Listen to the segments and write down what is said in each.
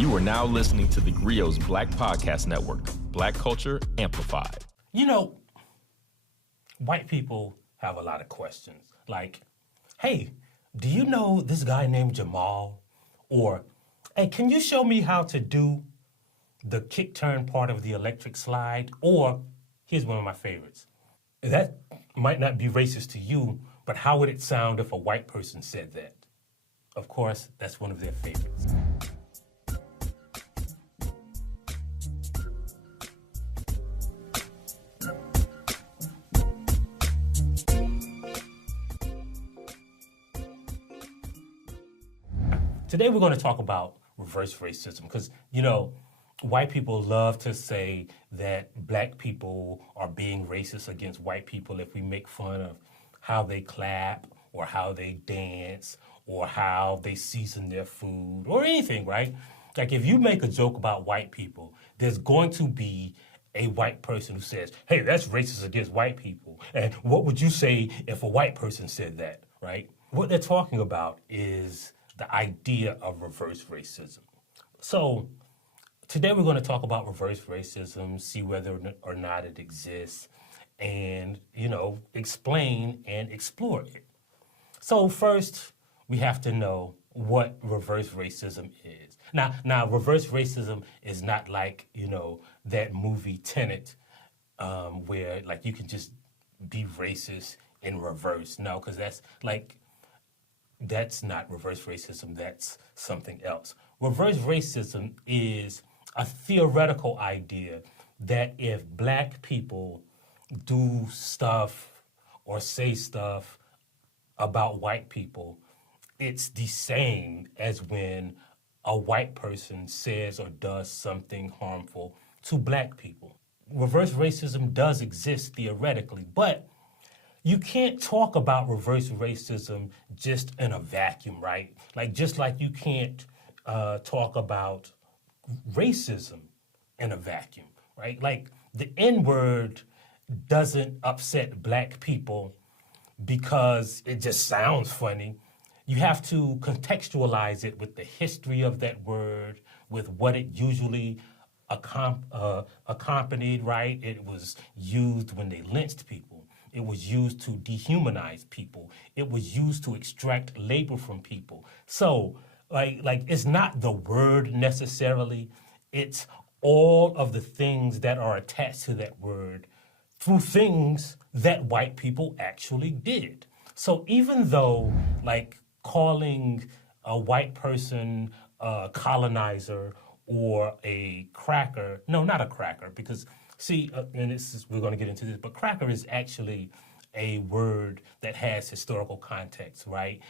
You are now listening to theGrio's Black Podcast Network, Black Culture Amplified. You know, white people have a lot of questions. Like, hey, do you know this guy named Jamal? Or, hey, can you show me how to do the kick turn part of the electric slide? Or, here's one of my favorites. That might not be racist to you, but how would it sound if a white person said that? Of course, that's one of their favorites. Today we're going to talk about reverse racism because, you know, white people love to say that black people are being racist against white people if we make fun of how they clap or how they dance or how they season their food or anything, right? Like if you make a joke about white people, there's going to be a white person who says, hey, that's racist against white people. And what would you say if a white person said that, right? What they're talking about is the idea of reverse racism. So today we're going to talk about reverse racism, see whether or not it exists, and, you know, explain and explore it. So first, we have to know what reverse racism is. Now, reverse racism is not like, you know, that movie Tenet, where like you can just be racist in reverse. No, because that's not reverse racism, that's something else. Reverse racism is a theoretical idea that if black people do stuff or say stuff about white people, it's the same as when a white person says or does something harmful to black people. Reverse racism does exist theoretically, but you can't talk about reverse racism just in a vacuum, right? Like just like you can't talk about racism in a vacuum, right? Like the N-word doesn't upset black people because it just sounds funny. You have to contextualize it with the history of that word, with what it usually accompanied, right? It was used when they lynched people. It was used to dehumanize people. It was used to extract labor from people. So, like it's not the word necessarily. It's all of the things that are attached to that word through things that white people actually did. So even though, like, calling a white person a colonizer or a cracker, no, not a cracker, because see, and we're going to get into this, but cracker is actually a word that has historical context, right?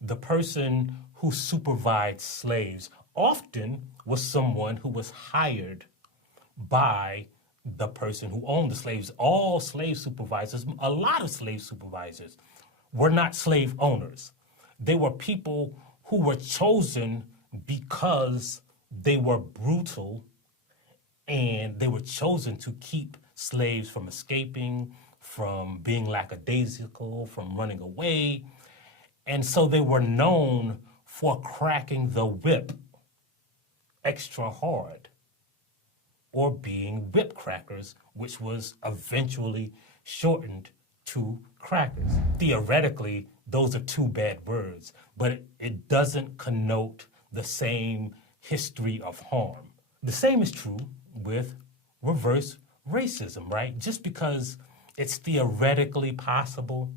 The person who supervised slaves often was someone who was hired by the person who owned the slaves. All slave supervisors, a lot of slave supervisors, were not slave owners. They were people who were chosen because they were brutal and they were chosen to keep slaves from escaping, from being lackadaisical, from running away. And so they were known for cracking the whip extra hard or being whip crackers, which was eventually shortened to crackers. Theoretically, those are two bad words, but it doesn't connote the same history of harm. The same is true with reverse racism, right? Just because it's theoretically possible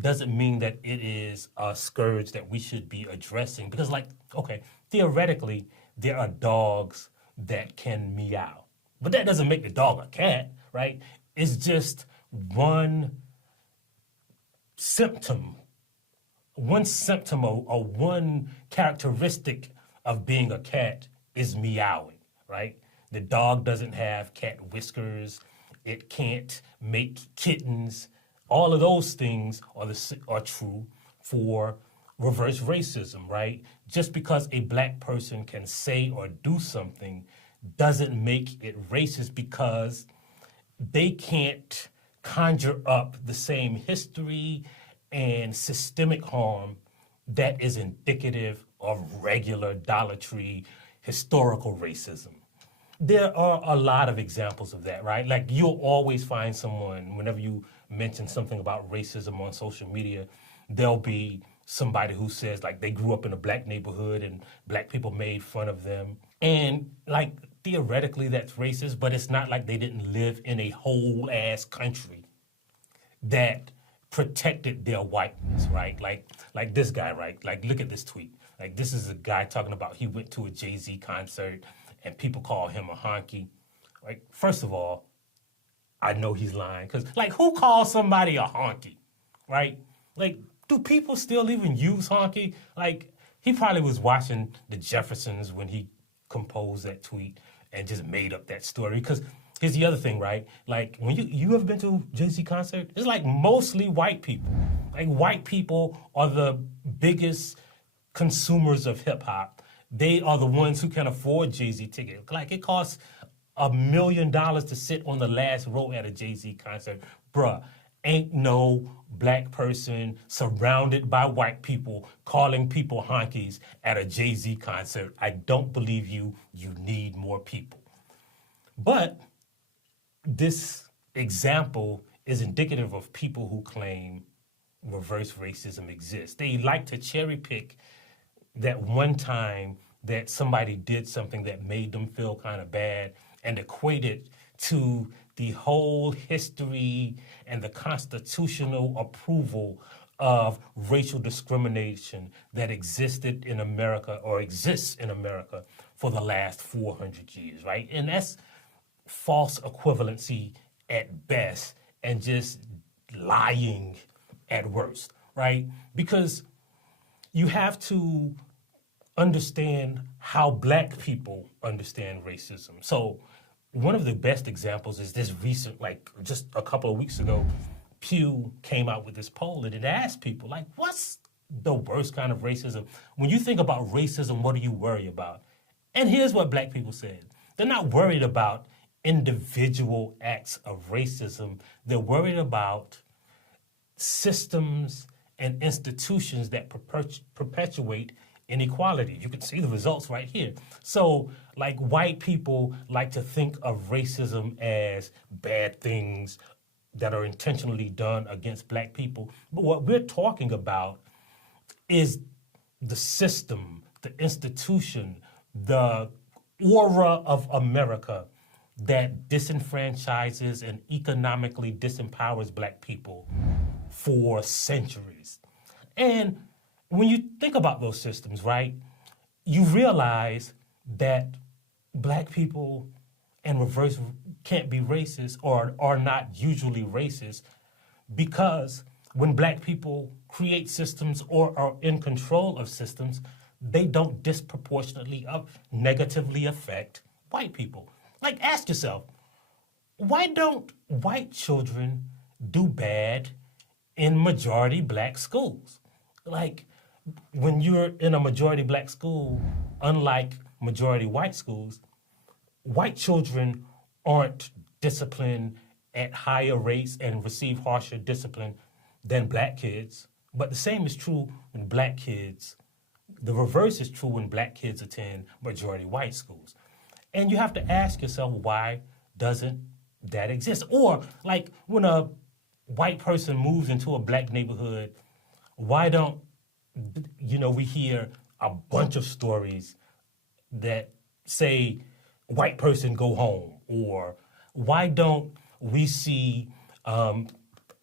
doesn't mean that it is a scourge that we should be addressing. Because, like, okay, theoretically, there are dogs that can meow. But that doesn't make the dog a cat, right? It's just one symptom or one characteristic of being a cat is meowing, right? The dog doesn't have cat whiskers. It can't make kittens. All of those things are true for reverse racism, right? Just because a black person can say or do something doesn't make it racist because they can't conjure up the same history and systemic harm that is indicative of regular Dollar Tree historical racism. There are a lot of examples of that, right? Like you'll always find someone, whenever you mention something about racism on social media, there'll be somebody who says like they grew up in a black neighborhood and black people made fun of them. And like theoretically that's racist, but it's not like they didn't live in a whole ass country that protected their whiteness, right? Like this guy, right? Like look at this tweet. Like this is a guy talking about he went to a Jay-Z concert and people call him a honky. Like, first of all, I know he's lying because like who calls somebody a honky, right? Like, do people still even use honky? Like, he probably was watching the Jeffersons when he composed that tweet and just made up that story. Because here's the other thing, right? Like, when you ever been to a Jay-Z concert? It's like mostly white people. Like, white people are the biggest consumers of hip hop. They are the ones who can afford Jay-Z tickets. Like, it costs $1 million to sit on the last row at a Jay-Z concert. Bruh, ain't no black person surrounded by white people calling people honkies at a Jay-Z concert. I don't believe you. You need more people. But this example is indicative of people who claim reverse racism exists. They like to cherry pick that one time that somebody did something that made them feel kind of bad and equate it to the whole history and the constitutional approval of racial discrimination that existed in America or exists in America for the last 400 years, right? And that's false equivalency at best and just lying at worst, right? Because you have to understand how black people understand racism. So one of the best examples is this recent, like just a couple of weeks ago, Pew came out with this poll and it asked people, like, what's the worst kind of racism? When you think about racism, what do you worry about? And here's what black people said. They're not worried about individual acts of racism. They're worried about systems and institutions that perpetuate inequality. You can see the results right here. So, like, white people like to think of racism as bad things that are intentionally done against black people. But what we're talking about is the system, the institution, the aura of America that disenfranchises and economically disempowers black people for centuries. And when you think about those systems, right, you realize that black people and reverse can't be racist or are not usually racist because when black people create systems or are in control of systems, they don't disproportionately negatively affect white people. Like, ask yourself, why don't white children do bad in majority black schools? Like, when you're in a majority black school, unlike majority white schools, white children aren't disciplined at higher rates and receive harsher discipline than black kids. But the same is true when black kids, the reverse is true when black kids attend majority white schools. And you have to ask yourself, why doesn't that exist? Or like when a white person moves into a black neighborhood, why don't, we hear a bunch of stories that say, white person go home, or why don't we see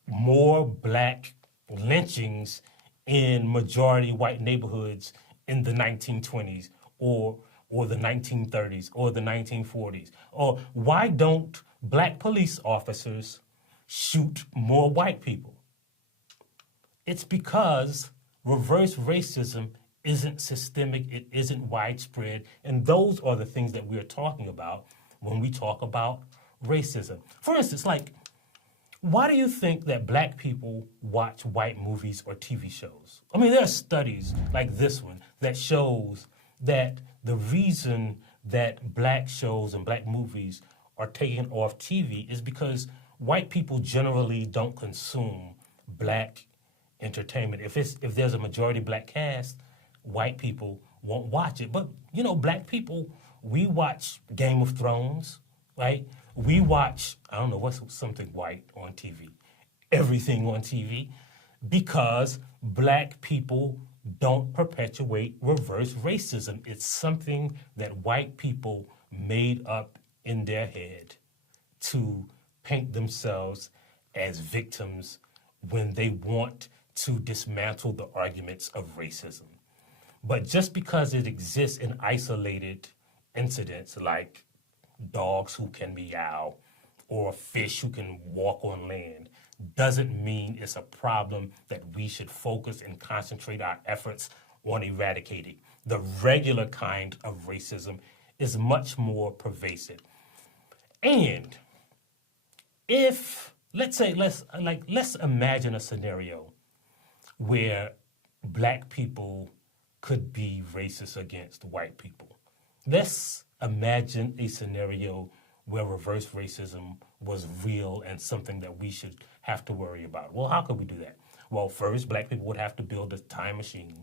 more black lynchings in majority white neighborhoods in the 1920s or the 1930s or the 1940s? Or why don't black police officers shoot more white people? It's because reverse racism isn't systemic, it isn't widespread, and those are the things that we're talking about when we talk about racism. For instance, like, why do you think that black people watch white movies or TV shows? I mean, there are studies like this one that shows that the reason that black shows and black movies are taken off TV is because white people generally don't consume black entertainment. If there's a majority black cast, white people won't watch it. But, black people, we watch Game of Thrones, right? We watch, I don't know, what's something white on TV? Everything on TV, because black people don't perpetuate reverse racism. It's something that white people made up in their head to paint themselves as victims when they want to dismantle the arguments of racism. But just because it exists in isolated incidents like dogs who can meow or a fish who can walk on land doesn't mean it's a problem that we should focus and concentrate our efforts on eradicating. The regular kind of racism is much more pervasive. And if, let's imagine a scenario where black people could be racist against white people. Let's imagine a scenario where reverse racism was real and something that we should have to worry about. Well, how could we do that? Well, first, black people would have to build a time machine.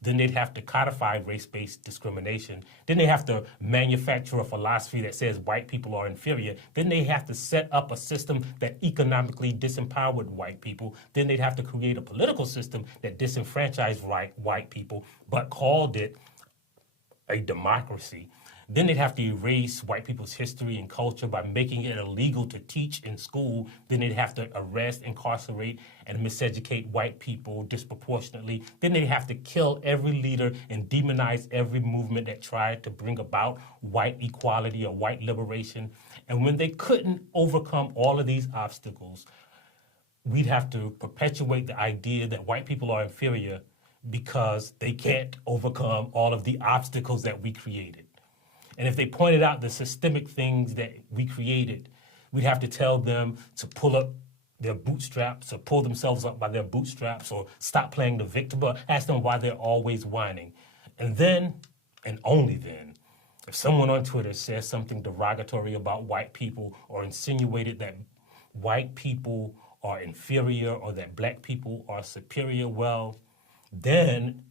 Then they'd have to codify race-based discrimination. Then they have to manufacture a philosophy that says white people are inferior. Then they have to set up a system that economically disempowered white people. Then they'd have to create a political system that disenfranchised white people, but called it a democracy. Then they'd have to erase white people's history and culture by making it illegal to teach in school. Then they'd have to arrest, incarcerate, and miseducate white people disproportionately. Then they'd have to kill every leader and demonize every movement that tried to bring about white equality or white liberation. And when they couldn't overcome all of these obstacles, we'd have to perpetuate the idea that white people are inferior because they can't overcome all of the obstacles that we created. And if they pointed out the systemic things that we created, we'd have to tell them to pull up their bootstraps or pull themselves up by their bootstraps or stop playing the victim, or ask them why they're always whining. And then, and only then, if someone on Twitter says something derogatory about white people or insinuated that white people are inferior or that black people are superior, then,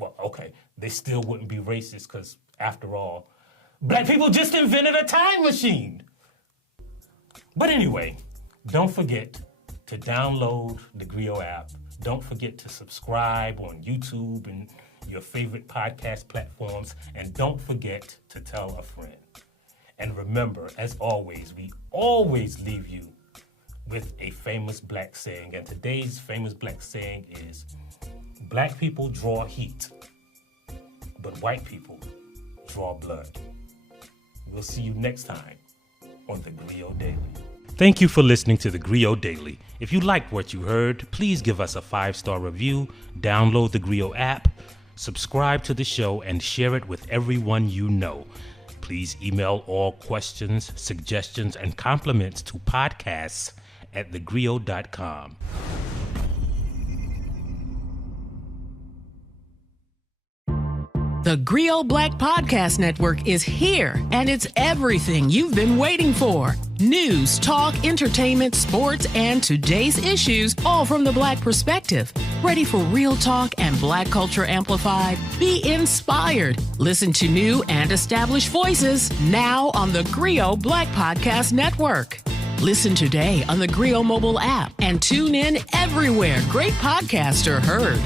okay, they still wouldn't be racist because, after all, black people just invented a time machine. But anyway, don't forget to download the theGrio app. Don't forget to subscribe on YouTube and your favorite podcast platforms. And don't forget to tell a friend. And remember, as always, we always leave you with a famous black saying. And today's famous black saying is, black people draw heat, but white people draw blood. We'll see you next time on the theGrio Daily. Thank you for listening to the theGrio Daily. If you liked what you heard, please give us a 5-star review, download the theGrio app, subscribe to the show, and share it with everyone you know. Please email all questions, suggestions, and compliments to podcasts@thegrio.com. The Griot Black Podcast Network is here, and it's everything you've been waiting for. News, talk, entertainment, sports, and today's issues, all from the Black perspective. Ready for real talk and Black culture amplified? Be inspired. Listen to new and established voices now on the Griot Black Podcast Network. Listen today on the Griot mobile app and tune in everywhere great podcasts are heard.